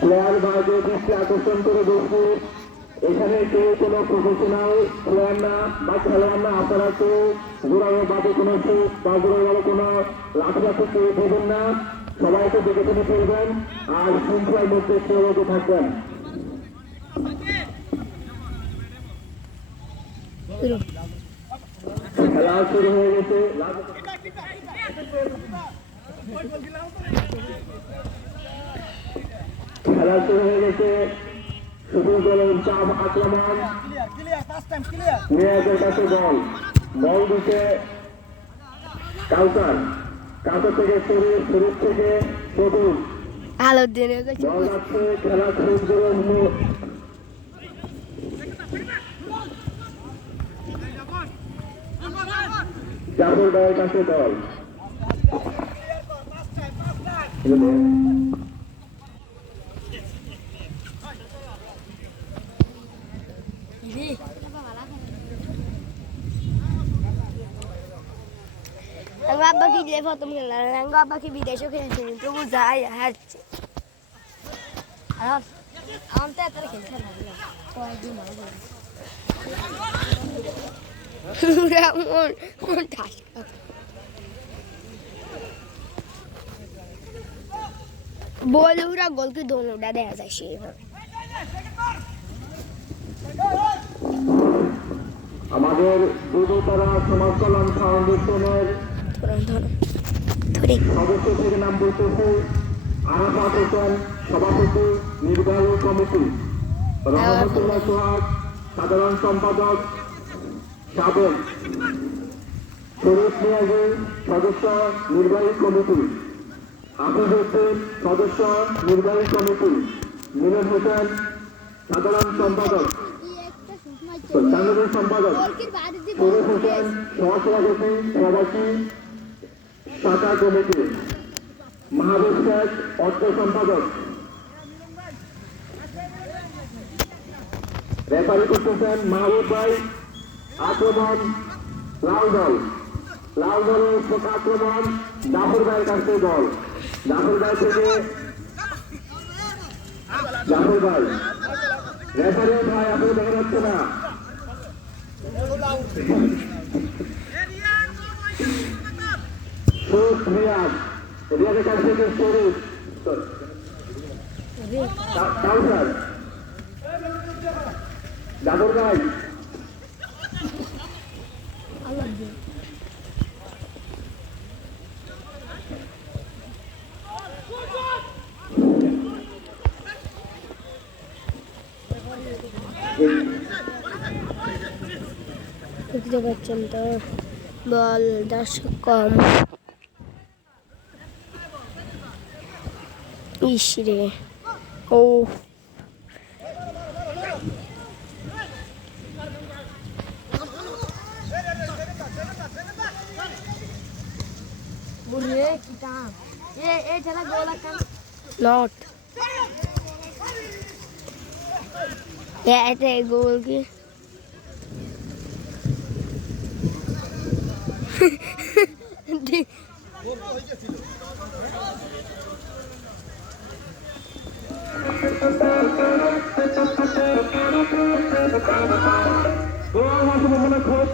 Player ভাইদের দৃষ্টি আকর্ষণ করে বলছি, এখানে কেউ কোনো প্রফেশনাল প্লেয়ার না বা খেলোয়াড় না। আপনারা কেউ জোরালো ভাবে কোনো সুখ বা জোরালো কোনো লাফালাফি কেউ দেবেন না। সবাইকে দেখে শুনে ফেলবেন আর শৃঙ্খলার মধ্যে সীমাবদ্ধ থাকবেন। খেলা শুরু হয়ে গেছে। খেলা শুরু হয়ে গেছে। শুধু দলের চাপ আক্রমণ, মেয়াদের কাছে বল দিচ্ছে কাউসার, কাউসার থেকে শরীর থেকে প্রদূর বল যাচ্ছে। খেলা খুব জোর। জাফর ভাইয়ের কাছে বল। আব্বাকে দিয়ে প্রথম খেললাম, আব্বাকে বিদেশও খেলেছি, তবু যাই হারছে। আমার তো এত খেলতে বলে ওরা গোলকে দোনোটা দেখা যায় সেইভাবে। আমাদের দুধতারা সমাজ কল্যাণ ফাউন্ডেশনের সদস্য থেকে নাম বলতেছে আরাফাত হোসেন, সভাপতি নির্বাহী কমিটি, রহমতুল্লাহ সোহাগ সাধারণ সম্পাদক, সাবেক শরীফ নিয়াজি সদস্য নির্বাহী কমিটি, হাফিজ উদ্দিন সদস্য নির্বাহী কমিটি, মিলন হোসেন সাধারণ সম্পাদক, সাংগঠনিক সম্পাদক, শরীফ হোসেন সহসভাপতি প্রবাসী শাখা কমিটি, মাহবুব শেখ অর্থ সম্পাদক। রেফারি করতেছেন মাহবুব ভাই। আক্রমণ লাল দলের আক্রমণ জাফর ভাইয়ের কাছে দল। জাফর ভাই থেকে জাফর ভাই, রেফারি ভাই আপনি দেখা যাচ্ছে না। রিয়াজের কাছ থেকে শরীফ কাউসার, জাফর ভাই বুঝতে পারছেন তো, বল দর্শক কম। ইসরে ও নট এতে গোল কি খোঁজ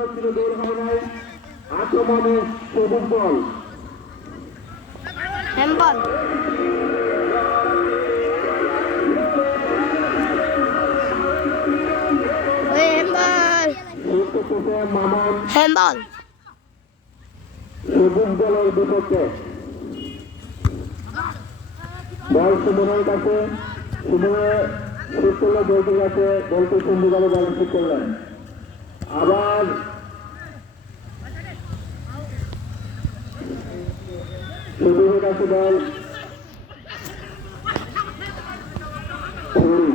হচ্ছিল, দৌড় হয় নাই। আক্রমণে সবুজ দল। হ্যান্ডবল হ্যান্ডবল শুট করতেছে মামুন হ্যান্ডবল সবুজ দলের বিপক্ষে। বল সুমনের কাছে, সুমনে শুট করলে বলতে গেছে, বলতে সুন্দরভাবে বল শুট করলেন। আবার সুমনের কাছে বল ছড়ি।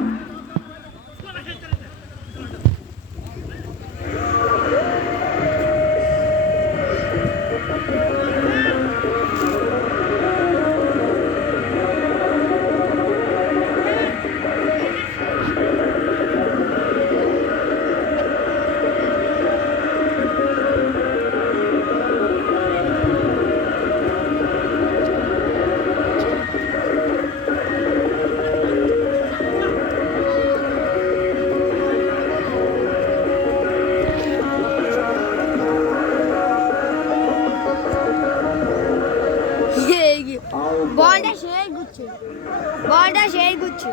বলটা সেই গুচ্ছে বলটা সেই গুচ্ছে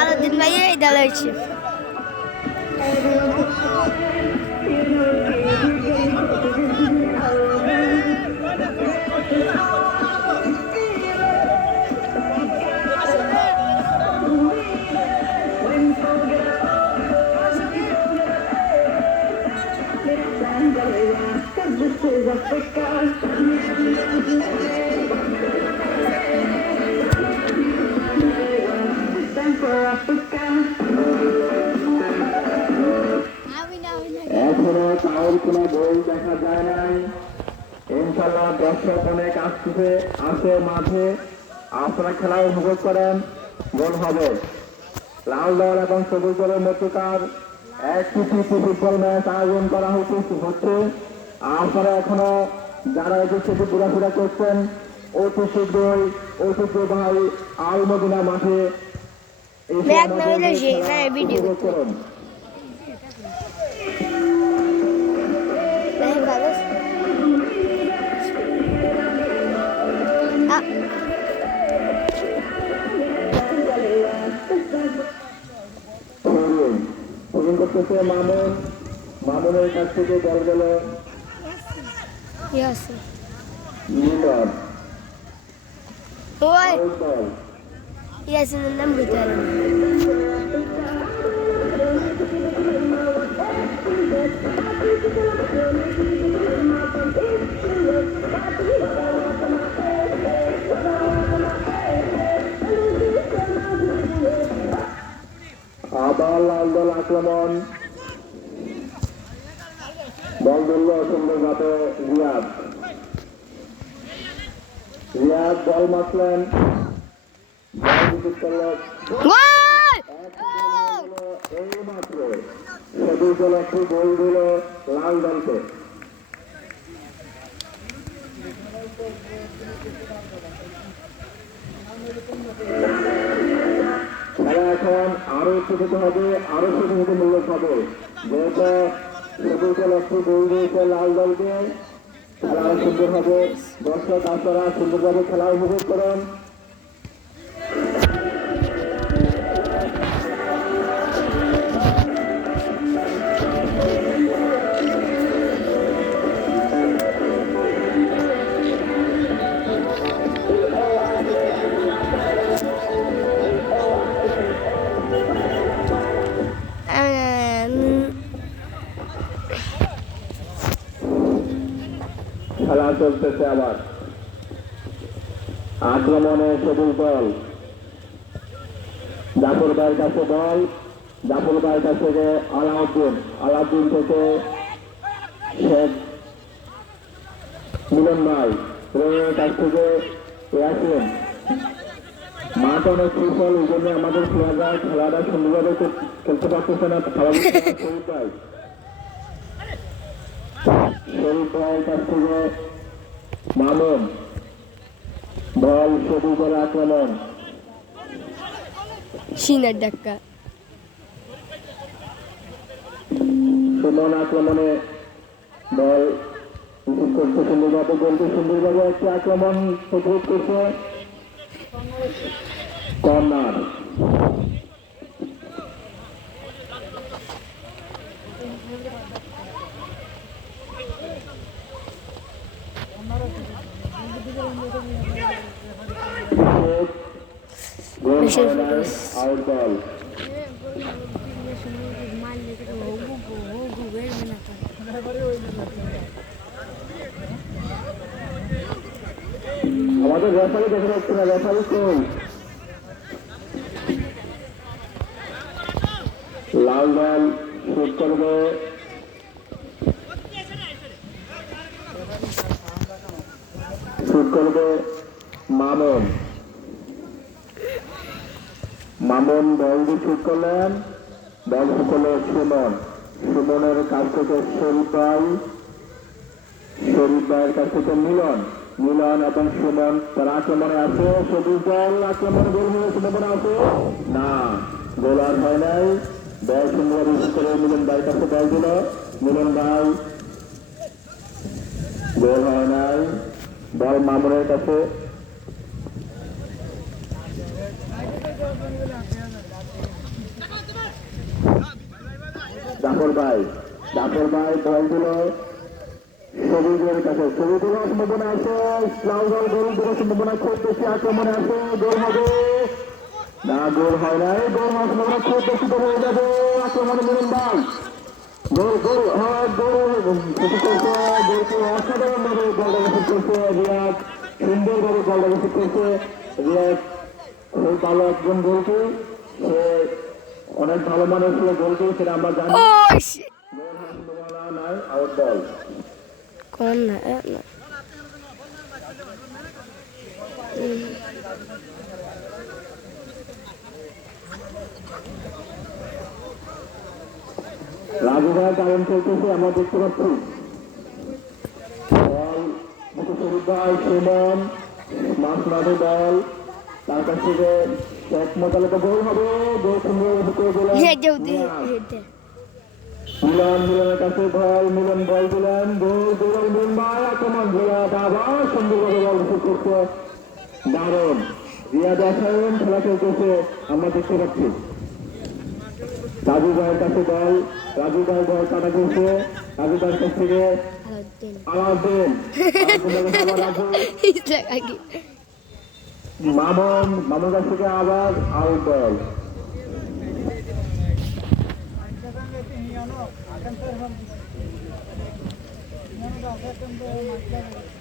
আলাদিন ভাই এই দলে হয়েছে এখনো কাউর কোনো গোল দেখা যায় নাই। ইনশাল্লাহ দর্শক অনেক আসছে আসে মাঠে, আপনারা খেলা উপভোগ করেন, গোল হবে। লাল দল এবং সবুজ দলের মধ্যকার একটি ফুটবল ম্যাচ আয়োজন করা হচ্ছে। আপনারা এখনো যারা এসে ঘোরাফেরা করছেন, অতি শীঘ্রই ঐতিহ্যবাহী আলমদিনা মাঠে এসে আমাদের খেলা উপভোগ করুন। করতেছে মামুন, মামুনের কাছ থেকে বল গেল লিডার ওই বল। ইয়াসিনের নাম কোথায় আবার লাল দল আক্রমণ, বল ধরল সুন্দরভাবে রিয়াদ। রিয়াদ বল মারলেন, বল বিদ্যুৎ করল এই মাত্র। সবুজ দল একটি গোল দিল লাল দলকে। খেলা এখন আরো উত্তেজিত হবে, আরো মূল্য হবে। যেহেতু সবুজ দল একটি গোল দিয়েছে লাল দলকে, খেলা আরো সুন্দর হবে। দর্শক আপনারা সুন্দরভাবে খেলা উপভোগ করেন। চলতেছে আবার আক্রমণে সবুজ দল জাফর ভাইয়ের কাছে বল জাফর ভাইয়ের কাছ থেকে আলাউদ্দিন থেকে শেখ মিলন ভাই রোহিতের কাছ থেকে ইয়াসিন মাঠ অনেক সুফল এই জন্য আমাদের খেলাটা সুন্দরভাবে খেলতে পারতেছে না শরীফ ভাইয়ের কাছ থেকে মামুন বল সবুজের আক্রমণ সিনার ডাক্কা সুমন আক্রমণে বল করতে সুন্দরভাবে গোলকে সুন্দরভাবে একটি আক্রমণ প্রতিরোধ করছে কর্নার আউট বল আমাদের রেফারি দেখা যাচ্ছে না রেফারি কোন লাল দল শুট করবে মামুন বল দিয়ে শুট করলেন বল শুট করলো সুমনের কাছ থেকে শরীফ ভাইয়ের কাছ থেকে মিলন এবং সুমন তার আক্রমণে আছে সবুজ দল আক্রমণে গোল হয়ে সম্ভাবনা আছে না গোল আর হয় নাই বল সুন্দরভাবে করে মিলন ভাইয়ের কাছে বল দিল মিলন ভাই গোল হয় নাই বল মামুনের কাছে জাফর ভাই বল দিল সবুজের কাছে সবুজের সম্ভাবনা আছে লাল দল গোল দেওয়ার সম্ভাবনা খুব বেশি আক্রমণে আছে গোল হবে না গোল হয় নাই গোল হওয়ার সম্ভাবনা খুব বেশি হয়ে যাবে আক্রমণে মিলন ভাই গোল অসাধারণ ভাবে গোলটা রিসিভ করছে রিয়াদ সুন্দরভাবে গোলটা রিসিভ করছে রিয়াদ খুব ভালো একজন গোলকি সে অনেক ভালো মানের ছিল গোলকি সেটা আমরা জানি গোল হওয়ার সম্ভাবনা নাই আউট বল রাজু ভাই কারণ চলতেছে আমরা দেখতে পাচ্ছি শরীফ ভাই সুমন মাসনাদু দল তার কাছ থেকে শেখ মোতালেকা গোল হবে গোল মিলনের কাছে মিলন বল দিলেন গোল মিলন ভাই আক্রমণ আবার সুন্দরভাবে বল রিসিভ করছে দারুণ রিয়াদ আসায়ন খেলা চলতেছে আমরা দেখতে পাচ্ছি রাজু ভাইয়ের কাছে রাজু ভাই বল কাটা করছে রাজু ভাইয়ের কাছ থেকে আলাউদ্দিন মামুন কাছ থেকে আবার আউট বল akan